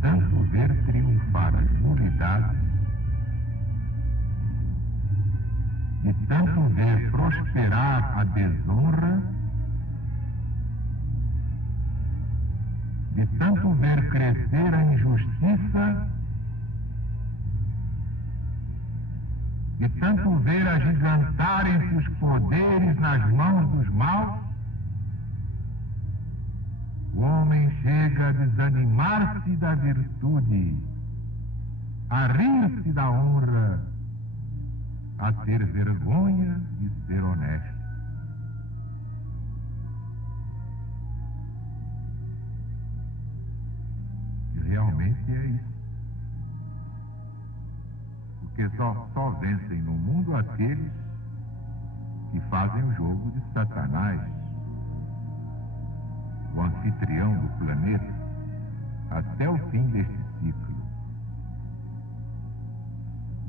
tanto ver triunfar as nulidades, de tanto ver prosperar a desonra, de tanto ver crescer a injustiça, de tanto ver agigantarem-se os poderes nas mãos dos maus, o homem chega a desanimar-se da virtude, a rir-se da honra, a ter vergonha de ser honesto. E realmente é isso. Porque só vencem no mundo aqueles que fazem o jogo de Satanás, o anfitrião do planeta, até o fim deste ciclo.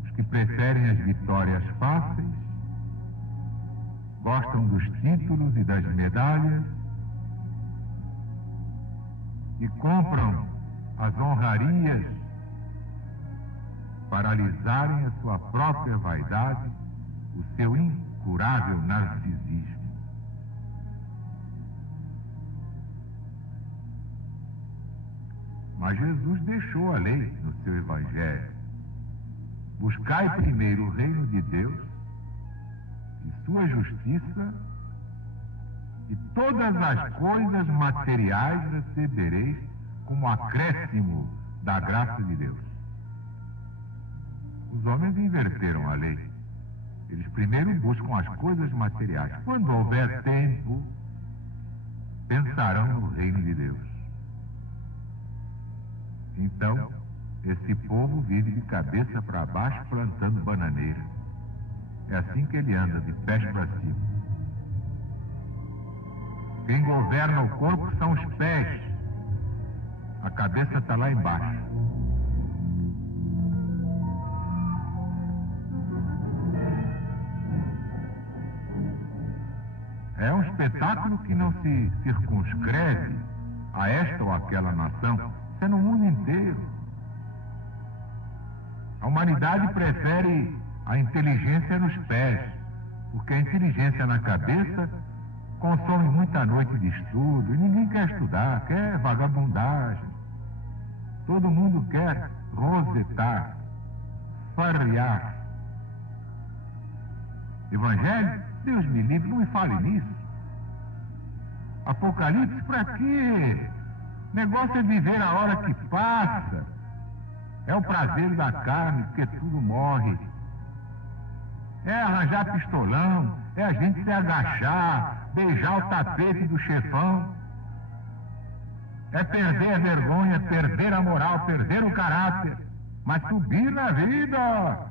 Os que preferem as vitórias fáceis, gostam dos títulos e das medalhas, e compram as honrarias para alisarem a sua própria vaidade, o seu incurável narcisismo. Mas Jesus deixou a lei no seu Evangelho. Buscai primeiro o reino de Deus e sua justiça, e todas as coisas materiais recebereis como acréscimo da graça de Deus. Os homens inverteram a lei. Eles primeiro buscam as coisas materiais. Quando houver tempo, pensarão no reino de Deus. Então, esse povo vive de cabeça para baixo plantando bananeira. É assim que ele anda, de pés para cima. Quem governa o corpo são os pés. A cabeça está lá embaixo. É um espetáculo que não se circunscreve a esta ou aquela nação. Isso é no mundo inteiro. A humanidade prefere a inteligência nos pés, porque a inteligência na cabeça consome muita noite de estudo, e ninguém quer estudar, quer vagabundagem. Todo mundo quer rosetar, farrear. Evangelho? Deus me livre, não me fale nisso. Apocalipse, para quê? Negócio é viver a hora que passa. É o prazer da carne, porque tudo morre. É arranjar pistolão, é a gente se agachar, beijar o tapete do chefão. É perder a vergonha, perder a moral, perder o caráter, mas subir na vida.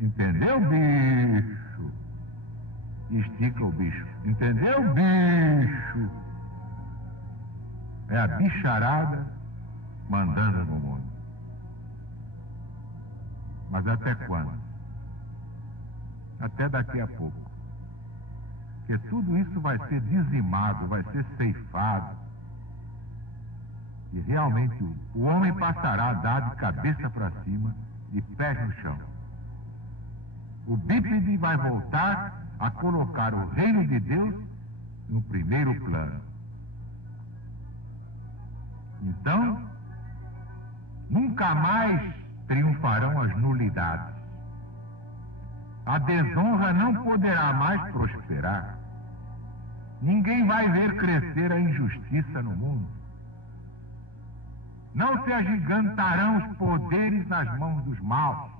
Entendeu, bicho? Estica o bicho. Entendeu, bicho? É a bicharada mandando no mundo. Mas até quando? Até daqui a pouco. Porque tudo isso vai ser dizimado, vai ser ceifado. E realmente o homem passará a dar de cabeça para cima, de pés no chão. O bípede vai voltar a colocar o reino de Deus no primeiro plano. Então, nunca mais triunfarão as nulidades. A desonra não poderá mais prosperar. Ninguém vai ver crescer a injustiça no mundo. Não se agigantarão os poderes nas mãos dos maus.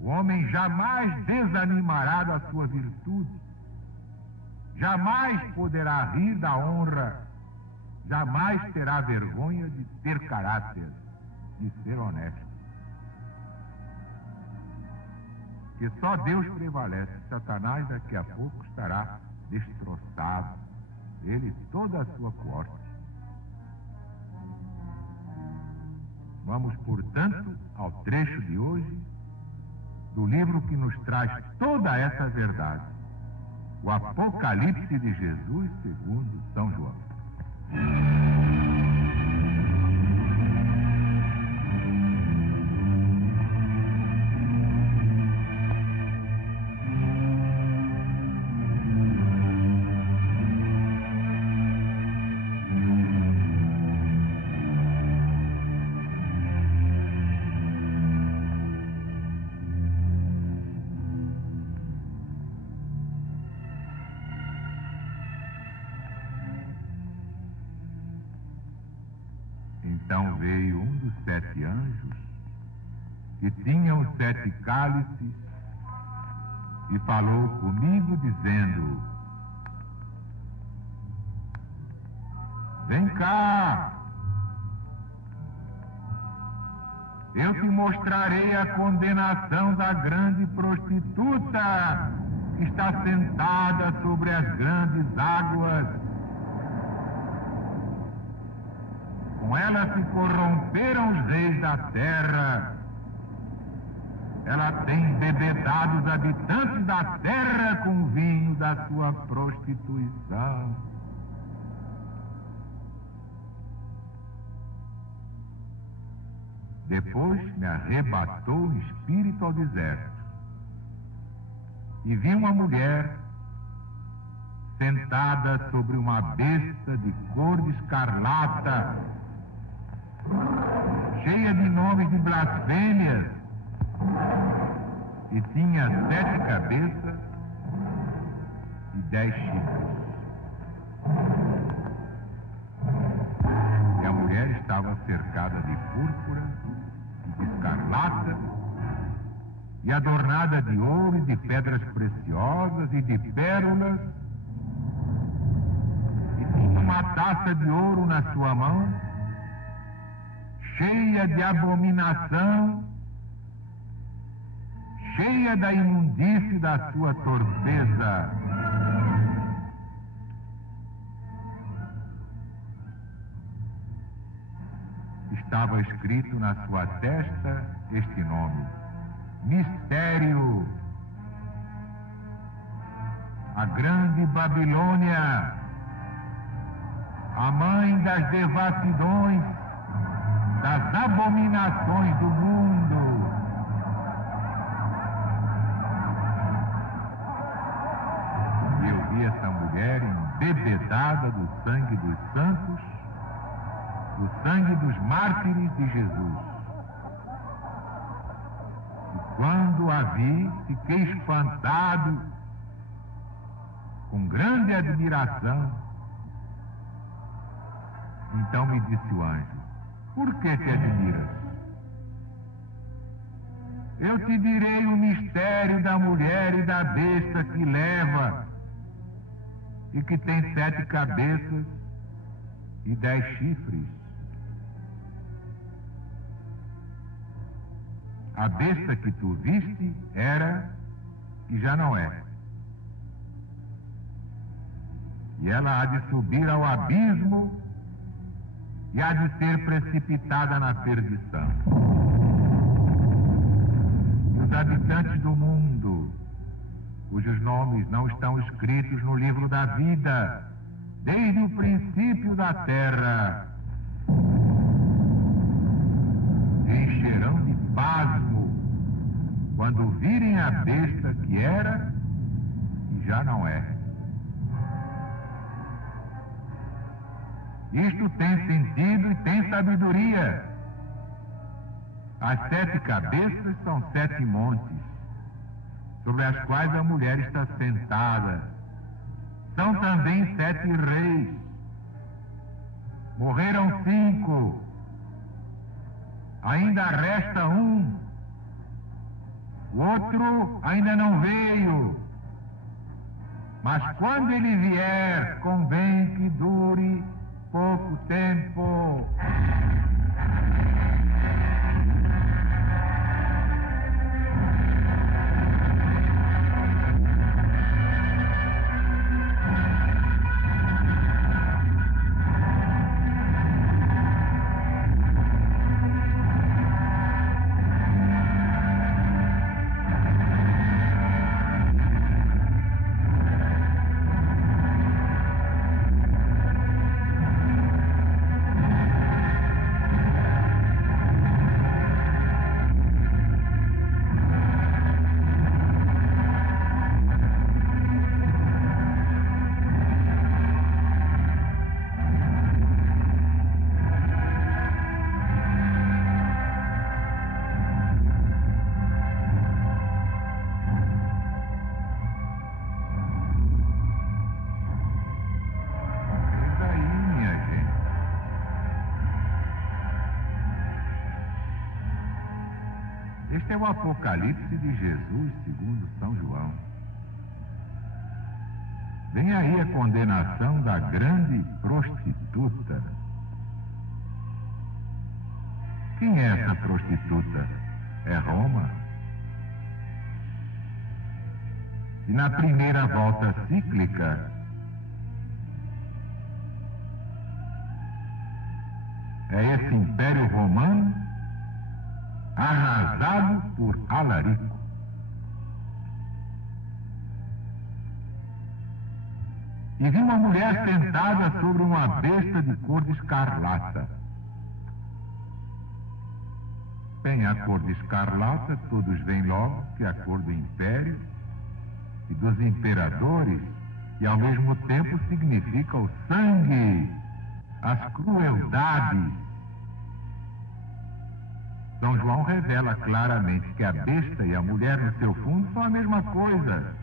O homem jamais desanimará da sua virtude. Jamais poderá rir da honra. Jamais terá vergonha de ter caráter, de ser honesto. Que só Deus prevalece. Satanás daqui a pouco estará destroçado. Ele e toda a sua corte. Vamos, portanto, ao trecho de hoje do livro que nos traz toda essa verdade. O Apocalipse de Jesus segundo São João. Então veio um dos 7 anjos, que tinha os 7 cálices, e falou comigo, dizendo: vem cá, eu te mostrarei a condenação da grande prostituta que está sentada sobre as grandes águas. Com ela se corromperam os reis da terra. Ela tem embebedado os habitantes da terra com o vinho da sua prostituição. Depois me arrebatou o espírito ao deserto e vi uma mulher sentada sobre uma besta de cor de escarlata, cheia de nomes de blasfêmias, e tinha 7 cabeças e 10 chifres. E a mulher estava cercada de púrpura e de escarlata, e adornada de ouro e de pedras preciosas e de pérolas, e tinha uma taça de ouro na sua mão, cheia de abominação, cheia da imundície da sua torpeza. Estava escrito na sua testa este nome: Mistério, a grande Babilônia, a mãe das devassidões, das abominações do mundo. E eu vi essa mulher embebedada do sangue dos santos, do sangue dos mártires de Jesus. E quando a vi, fiquei espantado, com grande admiração. Então me disse o anjo: por que te admiras? Eu te direi o mistério da mulher e da besta que leva, e que tem 7 cabeças e 10 chifres. A besta que tu viste era e já não é. E ela há de subir ao abismo e há de ser precipitada na perdição. E os habitantes do mundo, cujos nomes não estão escritos no livro da vida, desde o princípio da terra, se encherão de pasmo quando virem a besta que era e já não é. Isto tem sentido e tem sabedoria. As 7 cabeças são 7 montes, sobre as quais a mulher está sentada. São também 7 reis. Morreram 5. Ainda resta um. O outro ainda não veio. Mas quando ele vier, convém que dure pouco tempo. Este é o Apocalipse de Jesus, segundo São João. Vem aí a condenação da grande prostituta. Quem é essa prostituta? É Roma. E na primeira volta cíclica, é esse Império Romano arrasado por Alarico. E vi uma mulher sentada sobre uma besta de cor de escarlata. Bem, a cor de escarlata, todos veem logo que é a cor do império e dos imperadores, e ao mesmo tempo significa o sangue, as crueldades. São João revela claramente que a besta e a mulher no seu fundo são a mesma coisa.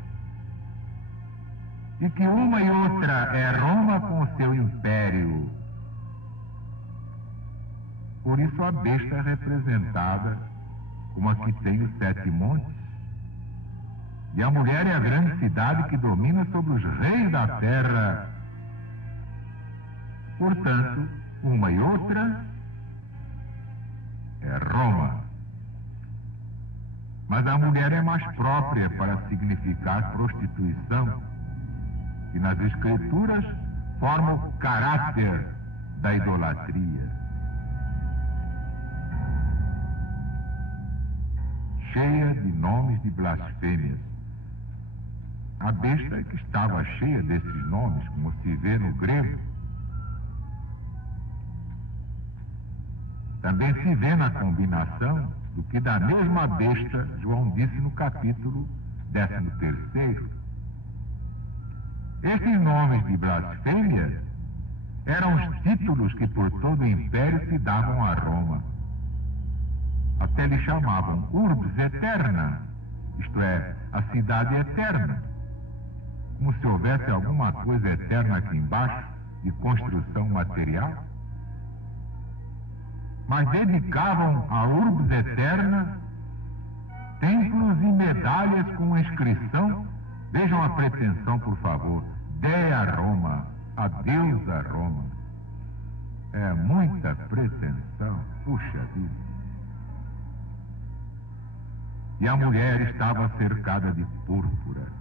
E que uma e outra é Roma com o seu império. Por isso a besta é representada como a que tem os 7 montes. E a mulher é a grande cidade que domina sobre os reis da terra. Portanto, uma e outra é Roma. Mas a mulher é mais própria para significar prostituição, que nas Escrituras forma o caráter da idolatria. Cheia de nomes de blasfêmias. A besta é que estava cheia desses nomes, como se vê no grego. Também se vê na combinação do que da mesma besta João disse no capítulo 13º. Estes nomes de blasfêmia eram os títulos que por todo o império se davam a Roma. Até lhe chamavam Urbs Eterna, isto é, a cidade eterna, como se houvesse alguma coisa eterna aqui embaixo, de construção material. Mas dedicavam a Urbs Eterna templos e medalhas com inscrição. Vejam a pretensão, por favor. Dea Roma, a deusa Roma. É muita pretensão, puxa vida. E a mulher estava cercada de púrpura.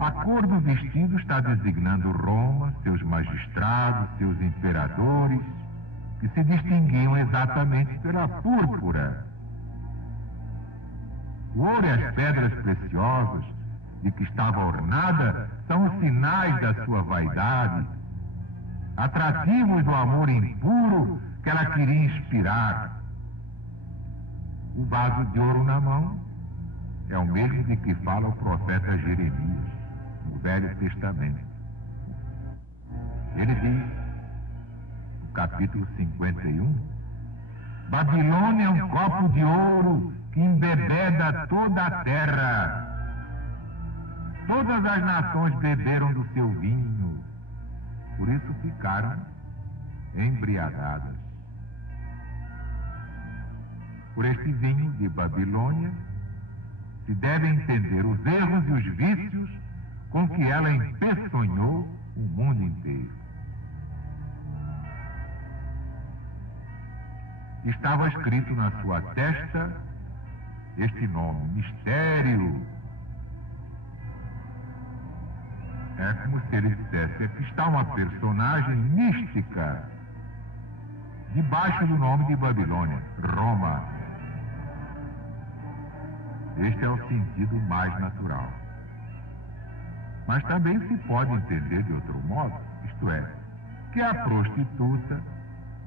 A cor do vestido está designando Roma, seus magistrados, seus imperadores, que se distinguiam exatamente pela púrpura. O ouro e as pedras preciosas de que estava ornada são os sinais da sua vaidade, atrativos do amor impuro que ela queria inspirar. O vaso de ouro na mão é o mesmo de que fala o profeta Jeremias, no Velho Testamento. Ele diz, no capítulo 51, Babilônia é um copo de ouro que embebeda toda a terra. Todas as nações beberam do seu vinho, por isso ficaram embriagadas. Por este vinho de Babilônia se deve entender os erros e os vícios com que ela empeçonhou o mundo inteiro. Estava escrito na sua testa este nome, mistério. É como se ele dissesse, aqui está uma personagem mística, debaixo do nome de Babilônia, Roma. Este é o sentido mais natural. Mas também se pode entender de outro modo, isto é, que a prostituta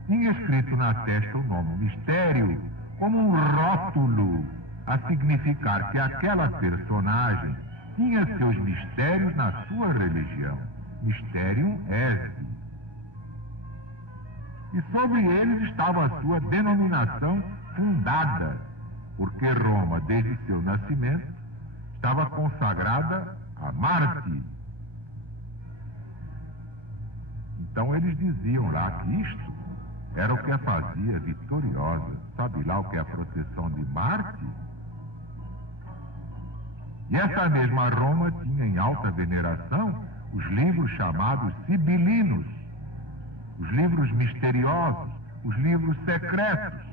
tinha escrito na testa o nome mistério como um rótulo a significar que aquela personagem tinha seus mistérios na sua religião. Mysterium Esse. E sobre eles estava a sua denominação fundada, porque Roma, desde seu nascimento, estava consagrada a Marte. Então eles diziam lá que isto era o que a fazia vitoriosa. Sabe lá o que é a procissão de Marte? E essa mesma Roma tinha em alta veneração os livros chamados sibilinos, os livros misteriosos, os livros secretos.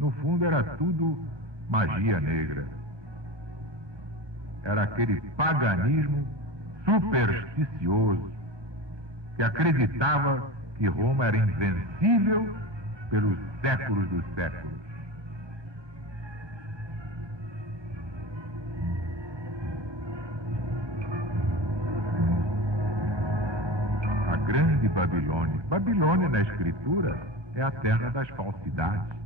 No fundo era tudo magia negra. Era aquele paganismo supersticioso que acreditava que Roma era invencível pelos séculos dos séculos. A grande Babilônia. Babilônia, na Escritura, é a terra das falsidades.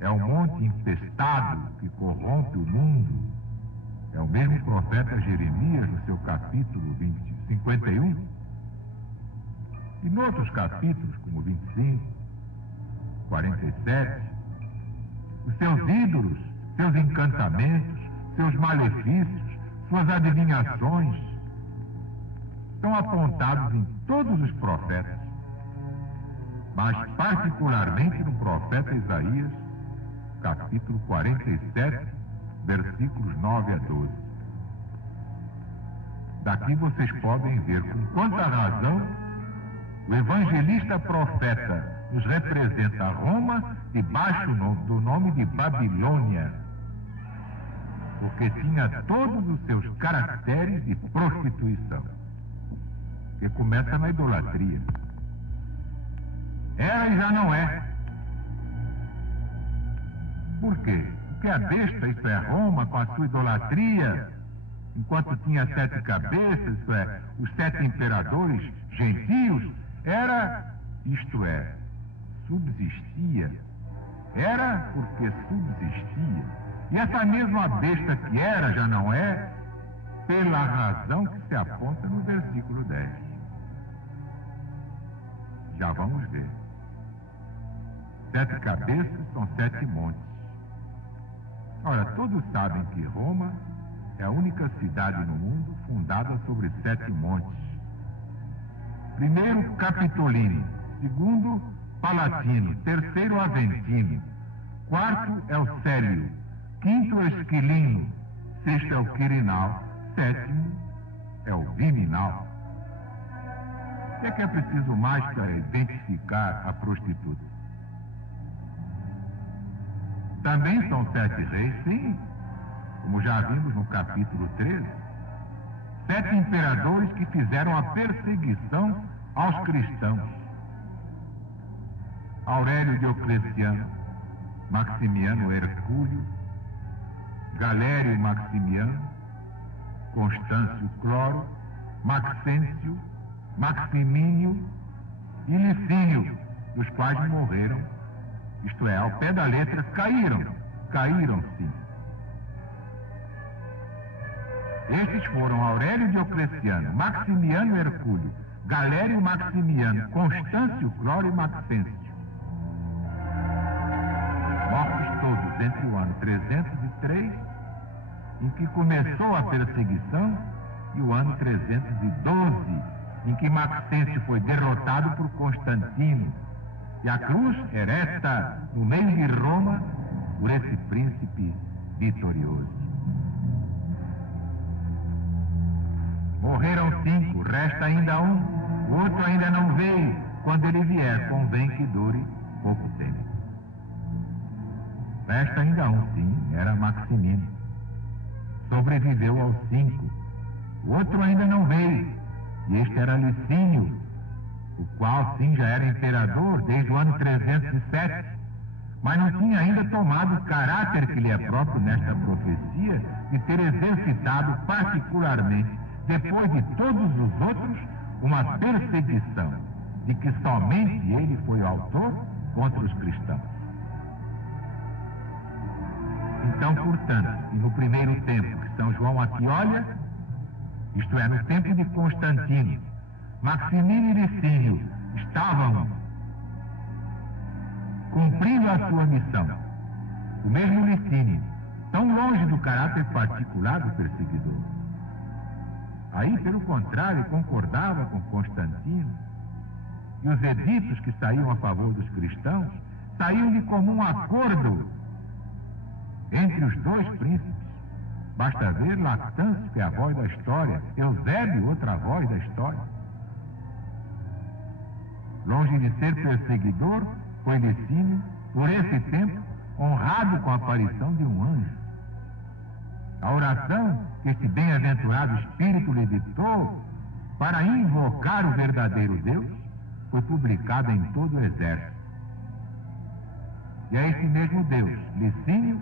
É um monte infestado que corrompe o mundo. É o mesmo profeta Jeremias, no seu capítulo 51. E em outros capítulos, como 25, 47, os seus ídolos, seus encantamentos, seus malefícios, suas adivinhações, estão apontados em todos os profetas, mas particularmente no profeta Isaías, capítulo 47, versículos 9 a 12. Daqui vocês podem ver com quanta razão o evangelista profeta nos representa Roma debaixo do nome de Babilônia, porque tinha todos os seus caracteres de prostituição, que começa na idolatria. Era e já não é. Por quê? Porque a besta, isto é, Roma, com a sua idolatria, enquanto tinha 7 cabeças, isto é, os 7 imperadores gentios, era, isto é, subsistia. Era porque subsistia. E essa mesma besta que era, já não é, pela razão que se aponta no versículo 10. Já vamos ver. 7 cabeças são 7 montes. Ora, todos sabem que Roma é a única cidade no mundo fundada sobre 7 montes. Primeiro, Capitolino. Segundo, Palatino. Terceiro, Aventino. Quarto é o Célio. Quinto, é o Esquilino. Sexto é o Quirinal. Sétimo é o Viminal. O que é preciso mais para identificar a prostituta? Também são 7 reis, sim, como já vimos no capítulo 13. 7 imperadores que fizeram a perseguição aos cristãos. Aurélio Diocleciano, Maximiano Hercúleo, Galério Maximiano, Constâncio Cloro, Maxêncio, Maximínio e Licínio, dos quais morreram, isto é, ao pé da letra, caíram sim. Estes foram Aurélio Diocleciano, Maximiano Hercúleo, Galério Maximiano, Constâncio Cloro e Maxêncio. Mortos todos entre o ano 303, em que começou a perseguição, e o ano 312, em que Maxêncio foi derrotado por Constantino, e a cruz ereta no meio de Roma por esse príncipe vitorioso. Morreram 5, resta ainda um, o outro ainda não veio. Quando ele vier, convém que dure pouco tempo. Resta ainda um, sim, era Maximino. Sobreviveu aos 5. O outro ainda não veio, e este era Licínio, o qual, sim, já era imperador desde o ano 307, mas não tinha ainda tomado o caráter que lhe é próprio nesta profecia de ter exercitado particularmente, depois de todos os outros, uma perseguição de que somente ele foi o autor contra os cristãos. Então, portanto, e no primeiro tempo que São João aqui olha, isto é, no tempo de Constantino, Maximino e Licínio estavam cumprindo a sua missão. O mesmo Licínio, tão longe do caráter particular do perseguidor. Aí, pelo contrário, concordava com Constantino e os editos que saíam a favor dos cristãos saíam de comum acordo entre os dois príncipes. Basta ver Lactâncio, que é a voz da história, Eusébio, outra voz da história. Longe de ser perseguidor, foi Licínio, por esse tempo, honrado com a aparição de um anjo. A oração que este bem-aventurado Espírito lhe ditou para invocar o verdadeiro Deus foi publicada em todo o exército. E a esse mesmo Deus, Licínio,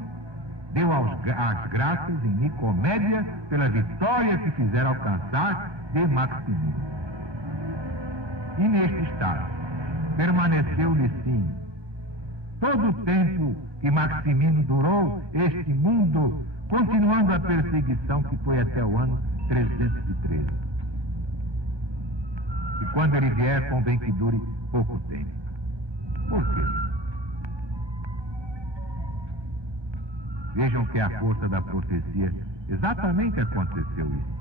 deu as graças em Nicomédia pela vitória que fizeram alcançar de Maximino. E neste estado permaneceu Licínio todo o tempo que Maximino durou este mundo, continuando a perseguição que foi até o ano 313. E quando ele vier, convém que dure pouco tempo. Por quê? Vejam que a força da profecia exatamente aconteceu isso.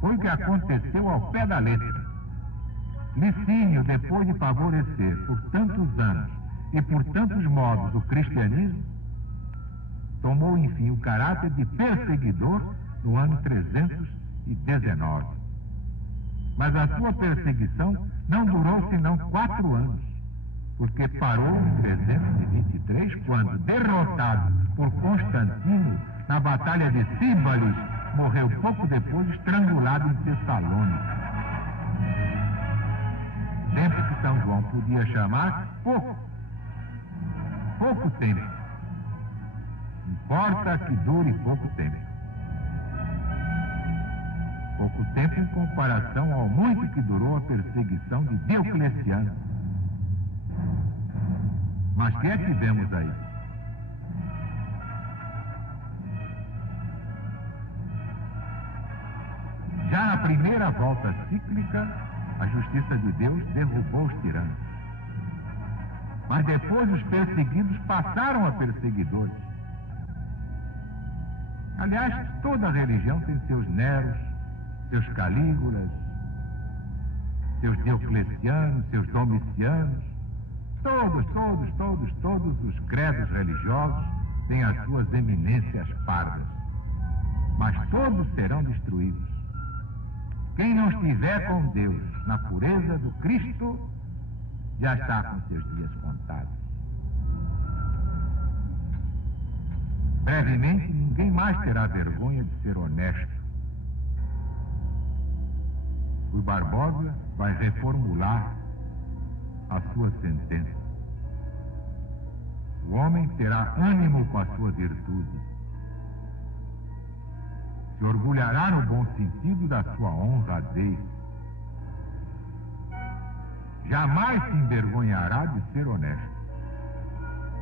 Foi o que aconteceu ao pé da letra. Licínio, depois de favorecer por tantos anos e por tantos modos o cristianismo, tomou enfim o caráter de perseguidor no ano 319. Mas a sua perseguição não durou senão 4 anos, porque parou em 323, quando, derrotado por Constantino na batalha de Cíbales, morreu pouco depois estrangulado em Tessalônica. Tempo que São João podia chamar pouco tempo. Importa que dure pouco tempo. Pouco tempo em comparação ao muito que durou a perseguição de Diocleciano. Mas o que é que vemos aí? Já na primeira volta cíclica, a justiça de Deus derrubou os tiranos. Mas depois os perseguidos passaram a perseguidores. Aliás, toda religião tem seus Neros, seus Calígulas, seus Dioclecianos, seus Domicianos. Todos os credos religiosos têm as suas eminências pardas. Mas todos serão destruídos. Quem não estiver com Deus na pureza do Cristo, já está com seus dias contados. Brevemente, ninguém mais terá vergonha de ser honesto. O Barbosa vai reformular a sua sentença. O homem terá ânimo com a sua virtude. Se orgulhará no bom sentido da sua honradez. Jamais se envergonhará de ser honesto.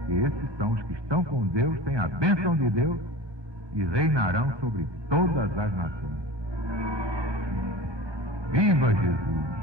E esses são os que estão com Deus, têm a bênção de Deus e reinarão sobre todas as nações. Viva Jesus!